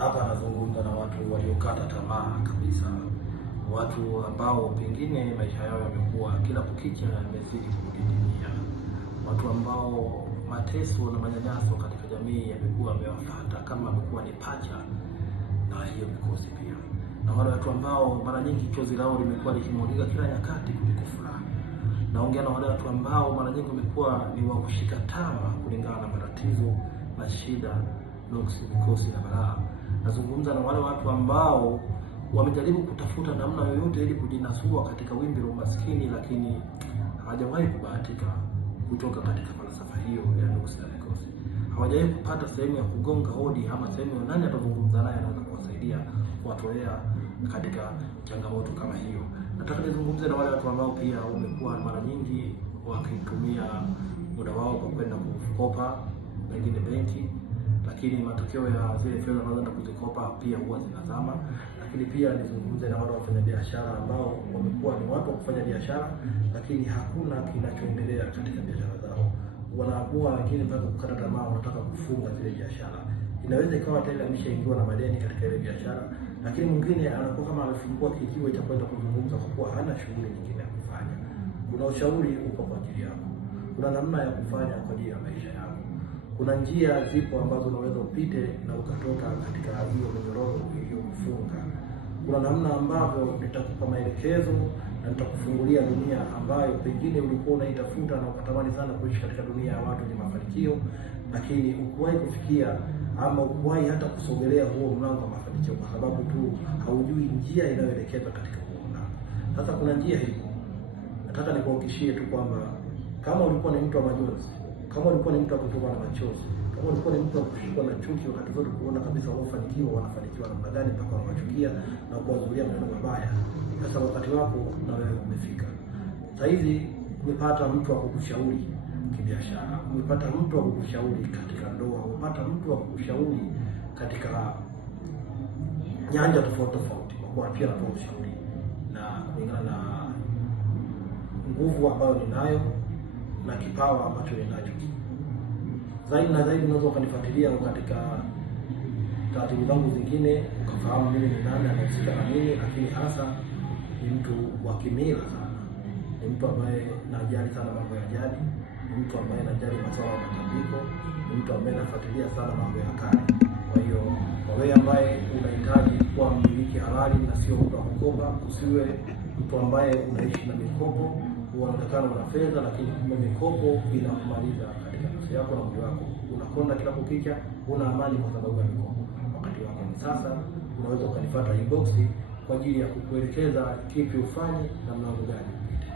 Hapa nazungumza na watu waliokata tamaa kabisa, watu ambao pengine maisha yao yamekuwa kila kukicha yamezidi kudidimia, watu ambao mateso na manyanyaso katika jamii yamekuwa yamewafuata kama amekuwa ni pacha na hiyo mikosi pia, na wale watu ambao mara nyingi chozi lao limekuwa likimwagika kila nyakati kuliko furaha. Naongea na wale watu ambao mara nyingi wamekuwa ni wa kushika tama kulingana na matatizo na shida, nuksi, mikosi na balaa. Nazungumza na wale watu ambao wamejaribu kutafuta namna yoyote ili kujinasua katika wimbi la umaskini, lakini hawajawahi kubahatika kutoka katika falsafa hiyo ya nuksi na mikosi. Hawajawahi kupata sehemu ya kugonga hodi ama sehemu ya nani atazungumza naye anaweza kuwasaidia kuwatolea katika changamoto kama hiyo. Nataka nizungumze na wale watu ambao pia wamekuwa mara nyingi wakitumia muda wao kwa kwenda kukopa pengine benki, lakini matokeo ya zile fedha wanazoenda kuzikopa pia huwa zinazama. Lakini pia nizungumze na wale wafanyabiashara ambao wamekuwa ni watu wa kufanya biashara, lakini hakuna kinachoendelea katika biashara zao. Wanakuwa wengine mpaka kukata tamaa, wanataka kufunga zile biashara. Inaweza ikawa tayari ameshaingiwa na madeni katika ile biashara, lakini mwingine anakuwa kama amefungua kijiwe cha kwenda kuzungumza kwa kuwa hana shughuli nyingine ya kufanya. Kuna ushauri uko kwa ajili yako, kuna namna ya kufanya kwa ajili ya maisha yako, kuna njia zipo ambazo unaweza upite na ukatoka katika hiyo minyororo iliyokufunga. Kuna namna ambavyo nitakupa maelekezo na nitakufungulia dunia ambayo pengine ulikuwa unaitafuta na ukatamani sana kuishi katika dunia ya watu wenye mafanikio, lakini ukuwahi kufikia ama ukuwahi hata kusogelea huo mlango wa mafanikio kwa sababu tu haujui njia inayoelekeza katika huo mlango. Sasa kuna njia hiyo. Nataka nikuhakikishie tu kwamba kama ulikuwa ni mtu wa majonzi, kama ulikuwa ni mtu wa kutoka na machozi, kama ulikuwa ni mtu wa kushikwa na chuki wakati zote kuona kabisa wanaofanikiwa wanafanikiwa namna gani mpaka wanachukia na kuwazuia maneno mabaya, sasa wakati wako na wewe umefika. Sasa hizi umepata mtu wa kukushauri kibiashara, umepata mtu wa kukushauri katika ndoa, umepata mtu wa kukushauri katika nyanja tofauti tofauti, kwa kuwa pia anatoa ushauri na kulingana na nguvu ambayo ninayo na kipawa ambacho ninacho. Zaidi na zaidi unaweza ukanifuatilia katika taratibu zangu zingine, ukafahamu mimi ni nani, anahusika na nini, lakini hasa ni mtu wa kimila sana. Ni mtu ambaye najali sana mambo ya jadi, ni mtu ambaye najali masuala ya matambiko, ni mtu ambaye nafuatilia sana mambo ya kale. Kwa hiyo kwa wewe ambaye unahitaji kuwa mmiliki halali na sio mtu wa kukopa, usiwe mtu ambaye unaishi na mikopo, unaonekana una fedha lakini kumbe mikopo inakumaliza katika nafsi yako na mwili wako. Unakonda kila kukicha, una amani kwa sababu ya mikopo. Wakati wako ni sasa. Unaweza ukanifuata inbox kwa ajili ya kukuelekeza kipi ufanye na mlango gani upite.